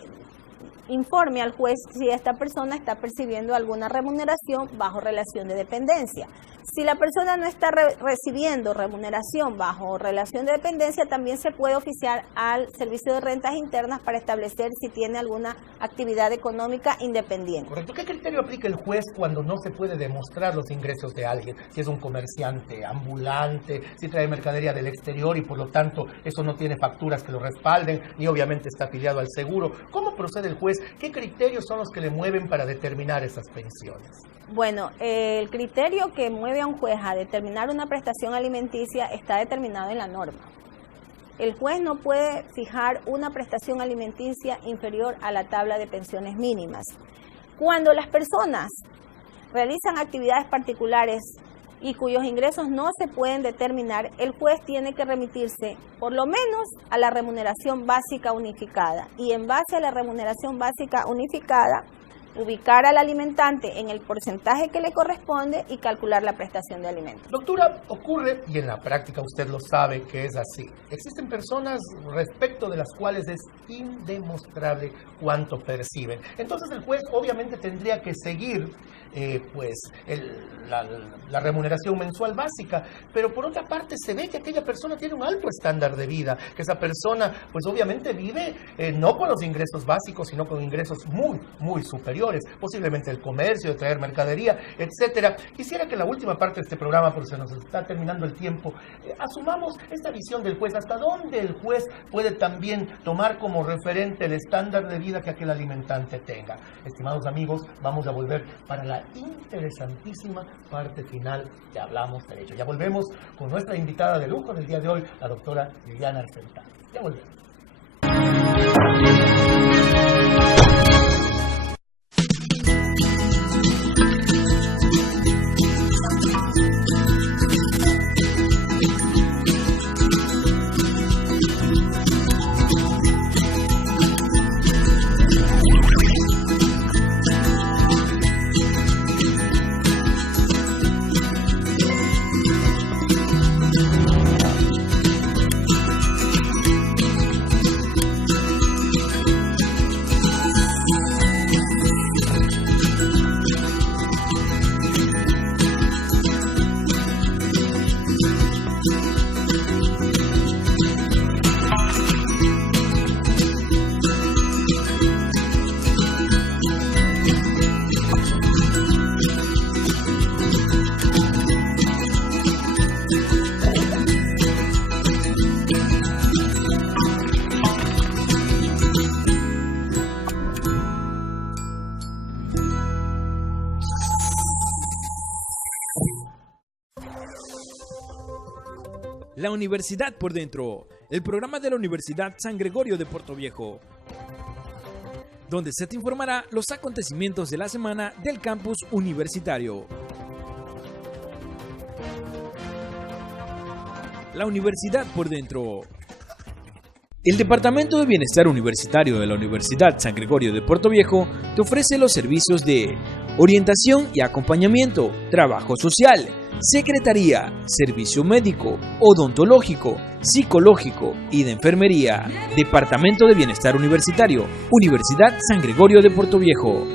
informe al juez si esta persona está percibiendo alguna remuneración bajo relación de dependencia. Si la persona no está recibiendo remuneración bajo relación de dependencia, también se puede oficiar al Servicio de Rentas Internas para establecer si tiene alguna actividad económica independiente. Correcto. ¿Qué criterio aplica el juez cuando no se puede demostrar los ingresos de alguien? Si es un comerciante ambulante, si trae mercadería del exterior y por lo tanto eso no tiene facturas que lo respalden, ni obviamente está afiliado al seguro. ¿Cómo procede el juez? ¿Qué criterios son los que le mueven para determinar esas pensiones? Bueno, el criterio que mueve a un juez a determinar una prestación alimenticia está determinado en la norma. El juez no puede fijar una prestación alimenticia inferior a la tabla de pensiones mínimas. Cuando las personas realizan actividades particulares y cuyos ingresos no se pueden determinar, el juez tiene que remitirse por lo menos a la remuneración básica unificada, y en base a la remuneración básica unificada ubicar al alimentante en el porcentaje que le corresponde y calcular la prestación de alimentos. Doctora, ocurre, y en la práctica usted lo sabe que es así, existen personas respecto de las cuales es indemostrable cuánto perciben. Entonces el juez obviamente tendría que seguir la remuneración mensual básica, pero por otra parte se ve que aquella persona tiene un alto estándar de vida, que esa persona pues obviamente vive no con los ingresos básicos, sino con ingresos muy superiores, posiblemente el comercio, de traer mercadería, etcétera. Quisiera que en la última parte de este programa, porque se nos está terminando el tiempo, asumamos esta visión del juez, hasta dónde el juez puede también tomar como referente el estándar de vida que aquel alimentante tenga. Estimados amigos, vamos a volver para la interesantísima parte final de Hablamos Derecho. Ya volvemos con nuestra invitada de lujo del día de hoy, la doctora Liliana Arcentales. Ya volvemos. La Universidad por Dentro, el programa de la Universidad San Gregorio de Portoviejo, donde se te informará los acontecimientos de la semana del campus universitario. La Universidad por Dentro. El Departamento de Bienestar Universitario de la Universidad San Gregorio de Portoviejo te ofrece los servicios de orientación y acompañamiento, trabajo social, secretaría, servicio médico, odontológico, psicológico y de enfermería. Departamento de Bienestar Universitario, Universidad San Gregorio de Portoviejo.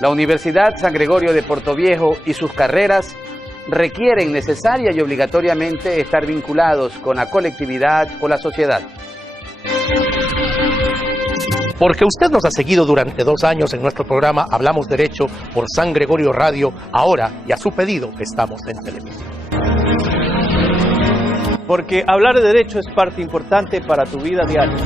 La Universidad San Gregorio de Portoviejo y sus carreras requieren necesaria y obligatoriamente estar vinculados con la colectividad o la sociedad. Porque usted nos ha seguido durante 2 años en nuestro programa Hablamos Derecho por San Gregorio Radio, ahora y a su pedido estamos en televisión. Porque hablar de derecho es parte importante para tu vida diaria.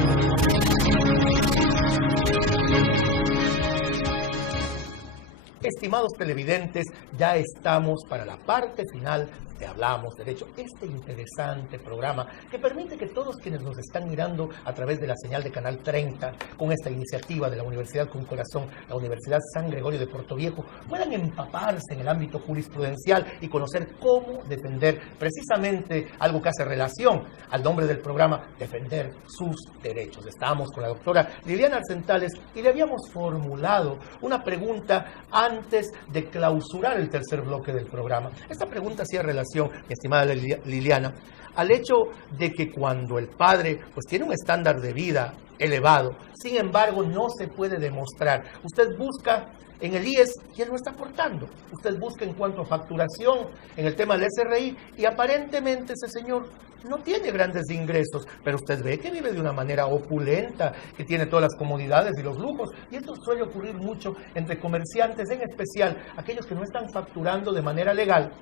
Estimados televidentes, ya estamos para la parte final de Hablamos Derecho, este interesante programa que permite que todos quienes nos están mirando a través de la señal de Canal 30, con esta iniciativa de la Universidad con Corazón, la Universidad San Gregorio de Portoviejo, puedan empaparse en el ámbito jurisprudencial y conocer cómo defender precisamente algo que hace relación al nombre del programa, defender sus derechos. Estamos con la doctora Liliana Arcentales y le habíamos formulado una pregunta antes de clausurar el tercer bloque del programa. Esta pregunta hacía relación, mi estimada Liliana, al hecho de que cuando el padre pues tiene un estándar de vida elevado, sin embargo no se puede demostrar. Usted busca en el IES y él no está aportando. Usted busca en cuanto a facturación en el tema del SRI y aparentemente ese señor no tiene grandes ingresos, pero usted ve que vive de una manera opulenta, que tiene todas las comodidades y los lujos, y esto suele ocurrir mucho entre comerciantes, en especial aquellos que no están facturando de manera legal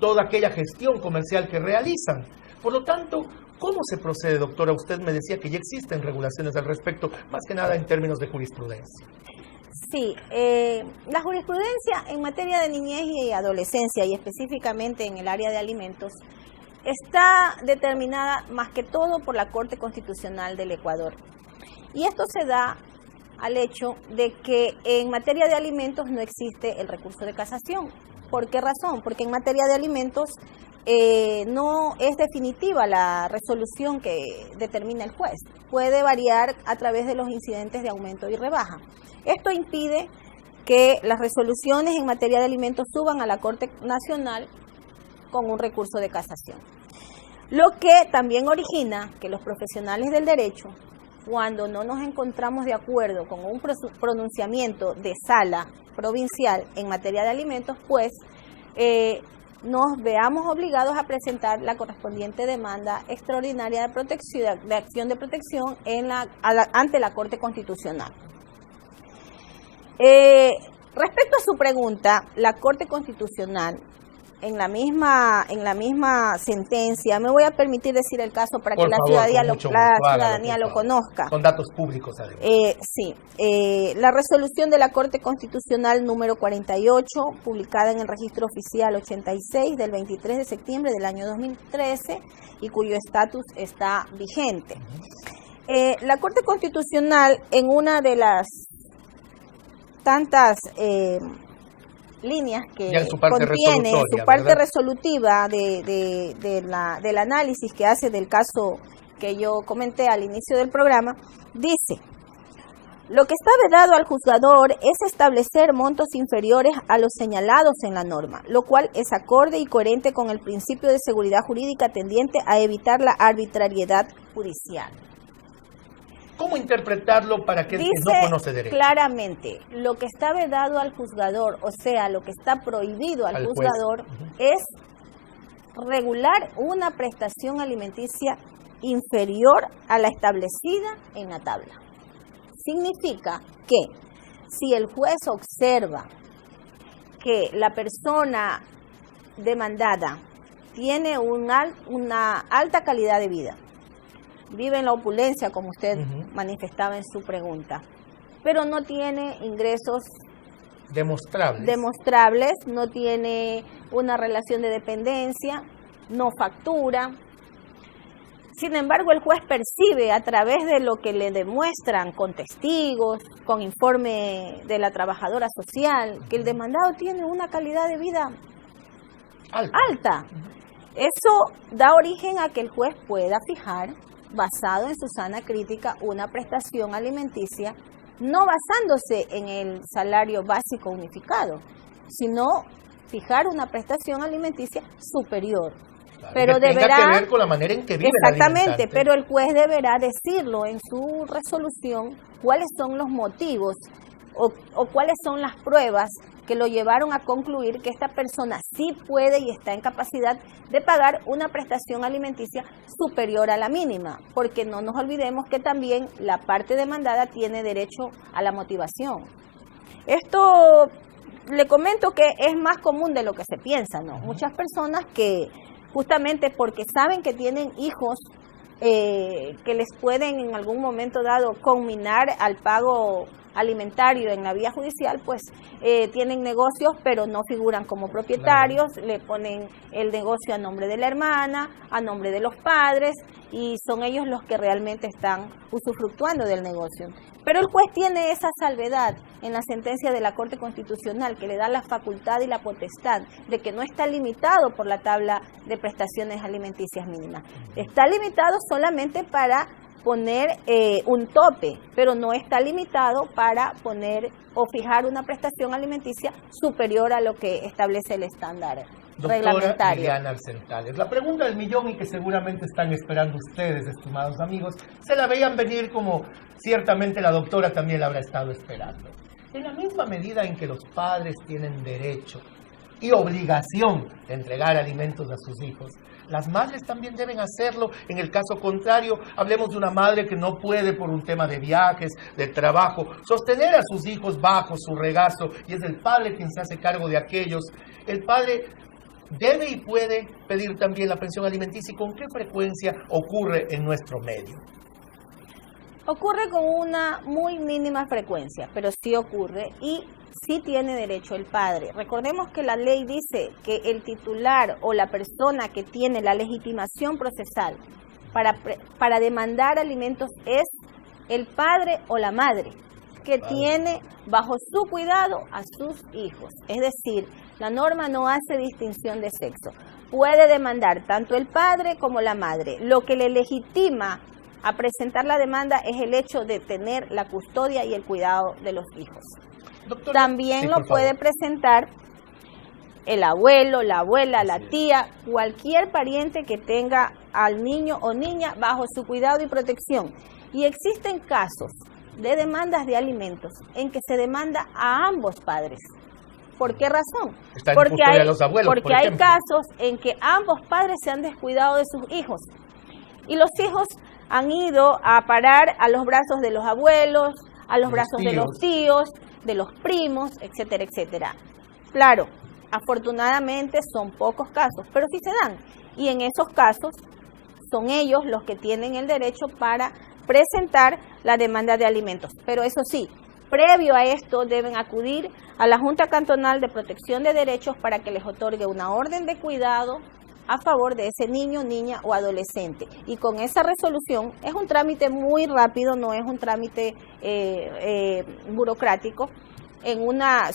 toda aquella gestión comercial que realizan. Por lo tanto, ¿cómo se procede, doctora? Usted me decía que ya existen regulaciones al respecto, más que nada en términos de jurisprudencia. Sí, la jurisprudencia en materia de niñez y adolescencia, y específicamente en el área de alimentos, está determinada más que todo por la Corte Constitucional del Ecuador. Y esto se da al hecho de que en materia de alimentos no existe el recurso de casación. ¿Por qué razón? Porque en materia de alimentos no es definitiva la resolución que determina el juez. Puede variar a través de los incidentes de aumento y rebaja. Esto impide que las resoluciones en materia de alimentos suban a la Corte Nacional con un recurso de casación. Lo que también origina que los profesionales del derecho, cuando no nos encontramos de acuerdo con un pronunciamiento de sala provincial en materia de alimentos, pues nos veamos obligados a presentar la correspondiente demanda extraordinaria de protección, de acción de protección ante la Corte Constitucional. Respecto a su pregunta, la Corte Constitucional, en la misma sentencia, me voy a permitir decir el caso para que la ciudadanía lo conozca. Con datos públicos, además. Sí, la resolución de la Corte Constitucional número 48, publicada en el Registro Oficial 86 del 23 de septiembre del año 2013 y cuyo estatus está vigente. La Corte Constitucional, en una de las tantas líneas que contiene en su parte resolutiva del análisis que hace del caso que yo comenté al inicio del programa, dice: lo que está vedado al juzgador es establecer montos inferiores a los señalados en la norma, lo cual es acorde y coherente con el principio de seguridad jurídica tendiente a evitar la arbitrariedad judicial. ¿Cómo interpretarlo para aquel que no conoce derecho? Claramente, lo que está vedado al juzgador, o sea, lo que está prohibido al juzgador, es regular una prestación alimenticia inferior a la establecida en la tabla. Significa que si el juez observa que la persona demandada tiene una alta calidad de vida, vive en la opulencia, como usted manifestaba en su pregunta, pero no tiene ingresos demostrables, no tiene una relación de dependencia, no factura. Sin embargo, el juez percibe a través de lo que le demuestran con testigos, con informe de la trabajadora social, que el demandado tiene una calidad de vida alta. Eso da origen a que el juez pueda fijar, basado en su sana crítica, una prestación alimenticia, no basándose en el salario básico unificado, sino fijar una prestación alimenticia superior. Claro, pero que deberá, tenga que ver con la manera en que vive exactamente, pero el juez deberá decirlo en su resolución cuáles son los motivos o cuáles son las pruebas que lo llevaron a concluir que esta persona sí puede y está en capacidad de pagar una prestación alimenticia superior a la mínima, porque no nos olvidemos que también la parte demandada tiene derecho a la motivación. Esto le comento que es más común de lo que se piensa, ¿no? Muchas personas que justamente porque saben que tienen hijos que les pueden en algún momento dado conminar al pago alimentario en la vía judicial, pues tienen negocios pero no figuran como propietarios, le ponen el negocio a nombre de la hermana, a nombre de los padres, y son ellos los que realmente están usufructuando del negocio. Pero el juez tiene esa salvedad en la sentencia de la Corte Constitucional que le da la facultad y la potestad de que no está limitado por la tabla de prestaciones alimenticias mínimas. Está limitado solamente para poner un tope, pero no está limitado para poner o fijar una prestación alimenticia superior a lo que establece el estándar reglamentario. Doctora Liliana Arcentales, la pregunta del millón y que seguramente están esperando ustedes, estimados amigos, se la veían venir como ciertamente la doctora también la habrá estado esperando. En la misma medida en que los padres tienen derecho y obligación de entregar alimentos a sus hijos, las madres también deben hacerlo. En el caso contrario, hablemos de una madre que no puede, por un tema de viajes, de trabajo, sostener a sus hijos bajo su regazo, y es el padre quien se hace cargo de aquellos. El padre debe y puede pedir también la pensión alimenticia. ¿Y con qué frecuencia ocurre en nuestro medio? Ocurre con una muy mínima frecuencia, pero sí ocurre, y sí tiene derecho el padre. Recordemos que la ley dice que el titular o la persona que tiene la legitimación procesal para demandar alimentos es el padre o la madre, que tiene bajo su cuidado a sus hijos. Es decir, la norma no hace distinción de sexo. Puede demandar tanto el padre como la madre. Lo que le legitima a presentar la demanda es el hecho de tener la custodia y el cuidado de los hijos. Doctora, también lo puede presentar el abuelo, la abuela, la tía, cualquier pariente que tenga al niño o niña bajo su cuidado y protección. Y existen casos de demandas de alimentos en que se demanda a ambos padres. ¿Por qué razón? Porque hay casos en que ambos padres se han descuidado de sus hijos y los hijos han ido a parar a los brazos de los abuelos, a los brazos de los tíos, de los primos, etcétera, etcétera. Claro, afortunadamente son pocos casos, pero sí se dan. Y en esos casos son ellos los que tienen el derecho para presentar la demanda de alimentos. Pero eso sí, previo a esto deben acudir a la Junta Cantonal de Protección de Derechos para que les otorgue una orden de cuidado a favor de ese niño, niña o adolescente. Y con esa resolución es un trámite muy rápido, no es un trámite burocrático.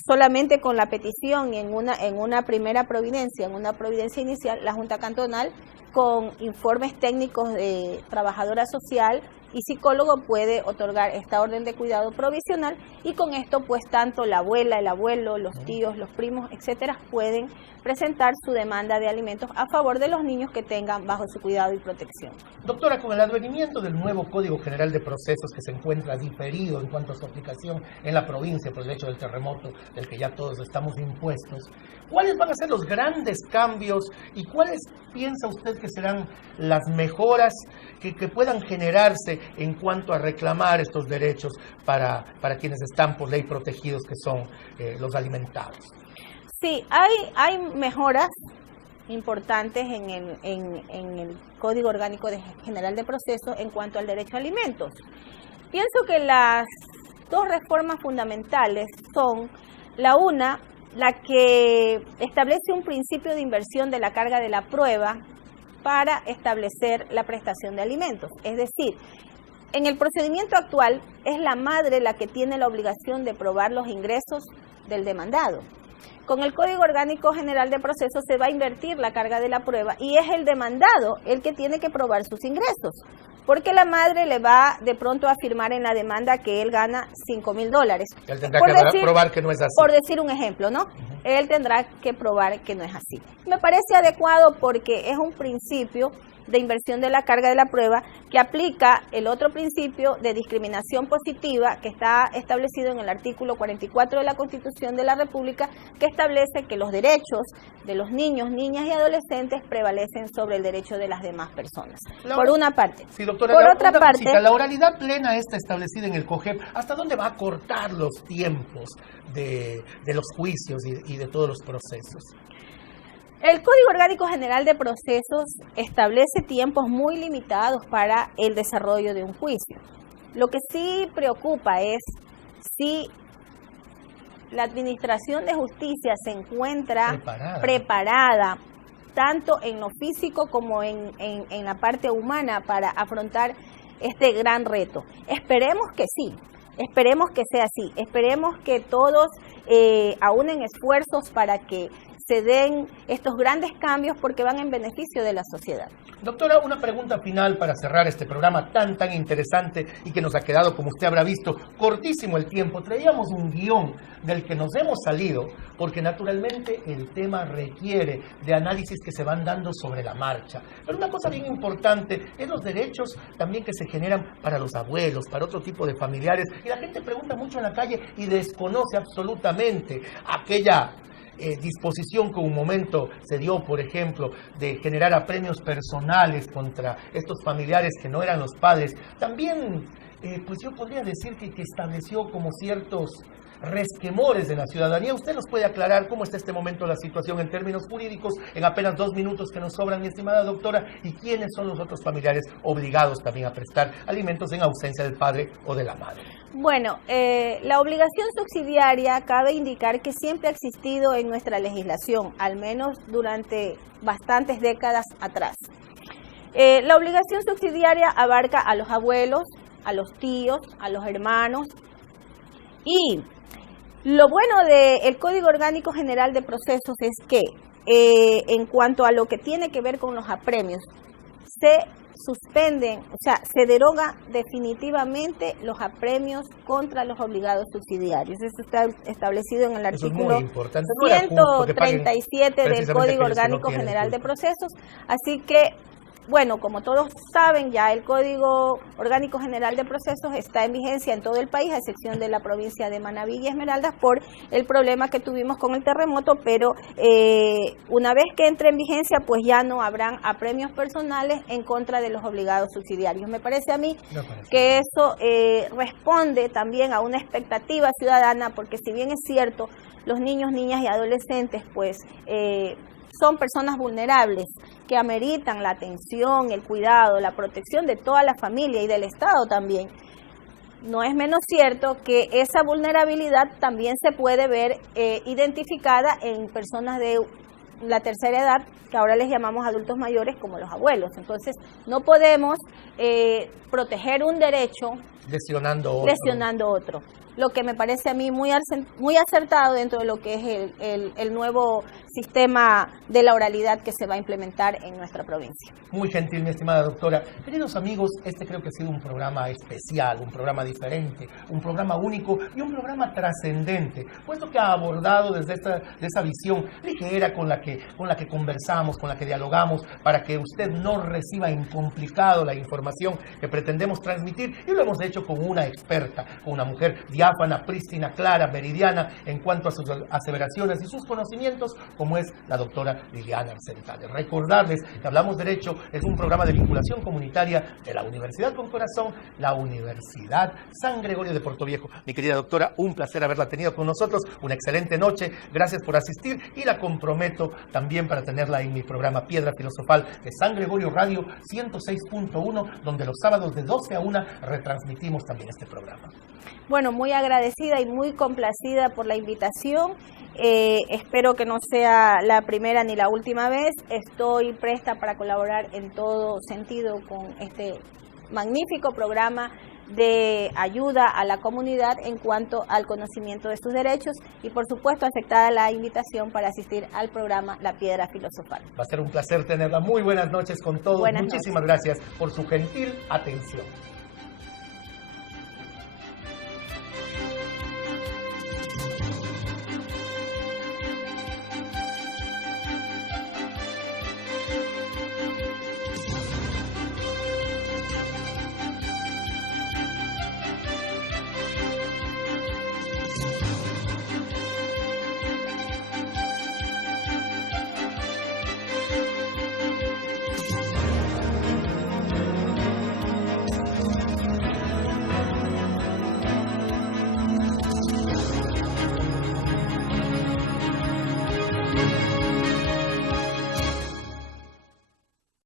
Solamente con la petición y en una primera providencia, en una providencia inicial, la Junta Cantonal, con informes técnicos de trabajadora social y psicólogo, puede otorgar esta orden de cuidado provisional, y con esto pues tanto la abuela, el abuelo, los tíos, los primos, etcétera, pueden presentar su demanda de alimentos a favor de los niños que tengan bajo su cuidado y protección. Doctora, con el advenimiento del nuevo Código General de Procesos, que se encuentra diferido en cuanto a su aplicación en la provincia por el hecho del terremoto del que ya todos estamos impuestos, ¿cuáles van a ser los grandes cambios y cuáles piensa usted que serán las mejoras que puedan generarse en cuanto a reclamar estos derechos para quienes están por ley protegidos, que son los alimentados? Sí, hay mejoras importantes en el Código Orgánico General de Procesos en cuanto al derecho a alimentos. Pienso que las dos reformas fundamentales son la que establece un principio de inversión de la carga de la prueba para establecer la prestación de alimentos. Es decir, en el procedimiento actual es la madre la que tiene la obligación de probar los ingresos del demandado. Con el Código Orgánico General de Procesos se va a invertir la carga de la prueba y es el demandado el que tiene que probar sus ingresos, porque la madre le va de pronto a afirmar en la demanda que él gana $5,000. Él tendrá que probar que no es así. Por decir un ejemplo, ¿no? Él tendrá que probar que no es así. Me parece adecuado porque es un principio de inversión de la carga de la prueba que aplica el otro principio de discriminación positiva que está establecido en el artículo 44 de la Constitución de la República, que establece que los derechos de los niños, niñas y adolescentes prevalecen sobre el derecho de las demás personas. Por una parte. Sí, doctora, por otra parte, la oralidad plena está establecida en el COGEP. ¿Hasta dónde va a cortar los tiempos de los juicios y de todos los procesos? El Código Orgánico General de Procesos establece tiempos muy limitados para el desarrollo de un juicio. Lo que sí preocupa es si la Administración de Justicia se encuentra preparada tanto en lo físico como en la parte humana para afrontar este gran reto. Esperemos que sí. Esperemos que sea así, esperemos que todos aúnen esfuerzos para que se den estos grandes cambios porque van en beneficio de la sociedad. Doctora, una pregunta final para cerrar este programa tan interesante y que nos ha quedado, como usted habrá visto, cortísimo el tiempo. Traíamos un guión del que nos hemos salido porque naturalmente el tema requiere de análisis que se van dando sobre la marcha. Pero una cosa bien importante es los derechos también que se generan para los abuelos, para otro tipo de familiares. Y la gente pregunta mucho en la calle y desconoce absolutamente aquella disposición que un momento se dio, por ejemplo, de generar apremios personales contra estos familiares que no eran los padres. También, pues yo podría decir que estableció como ciertos resquemores de la ciudadanía. ¿Usted nos puede aclarar cómo está este momento la situación en términos jurídicos en apenas 2 minutos que nos sobran, mi estimada doctora? ¿Y quiénes son los otros familiares obligados también a prestar alimentos en ausencia del padre o de la madre? Bueno, la obligación subsidiaria cabe indicar que siempre ha existido en nuestra legislación, al menos durante bastantes décadas atrás. La obligación subsidiaria abarca a los abuelos, a los tíos, a los hermanos, y lo bueno del Código Orgánico General de Procesos es que en cuanto a lo que tiene que ver con los apremios, se suspenden, o sea, se deroga definitivamente los apremios contra los obligados subsidiarios. Eso está establecido en el artículo 137 del Código Orgánico General de Procesos. Así que, bueno, como todos saben, ya el Código Orgánico General de Procesos está en vigencia en todo el país, a excepción de la provincia de Manabí y Esmeraldas, por el problema que tuvimos con el terremoto, pero una vez que entre en vigencia, pues ya no habrán apremios personales en contra de los obligados subsidiarios. Me parece a mí que eso responde también a una expectativa ciudadana, porque si bien es cierto, los niños, niñas y adolescentes, pues son personas vulnerables que ameritan la atención, el cuidado, la protección de toda la familia y del Estado también. No es menos cierto que esa vulnerabilidad también se puede ver identificada en personas de la tercera edad, que ahora les llamamos adultos mayores, como los abuelos. Entonces, no podemos proteger un derecho lesionando otro. Lo que me parece a mí muy acertado dentro de lo que es el nuevo sistema de la oralidad que se va a implementar en nuestra provincia. Muy gentil, mi estimada doctora. Queridos amigos, este creo que ha sido un programa especial, un programa diferente, un programa único y un programa trascendente, puesto que ha abordado desde esa visión ligera con la que conversamos, con la que dialogamos, para que usted no reciba incomplicado la información que pretendemos transmitir, y lo hemos hecho con una experta, con una mujer diáfana, prístina, clara, meridiana en cuanto a sus aseveraciones y sus conocimientos, como es la doctora Liliana Arcentales. Recordarles que Hablamos Derecho es un programa de vinculación comunitaria de la Universidad con Corazón, la Universidad San Gregorio de Portoviejo. Mi querida doctora, un placer haberla tenido con nosotros, una excelente noche, gracias por asistir, y la comprometo también para tenerla en mi programa Piedra Filosofal de San Gregorio Radio 106.1, donde los sábados de 12 a 1 retransmitimos también este programa. Bueno, muy agradecida y muy complacida por la invitación. Espero que no sea la primera ni la última vez. Estoy presta para colaborar en todo sentido con este magnífico programa de ayuda a la comunidad en cuanto al conocimiento de sus derechos, y por supuesto aceptada la invitación para asistir al programa La Piedra Filosofal. Va a ser un placer tenerla. Muy buenas noches con todos. Muchísimas gracias por su gentil atención.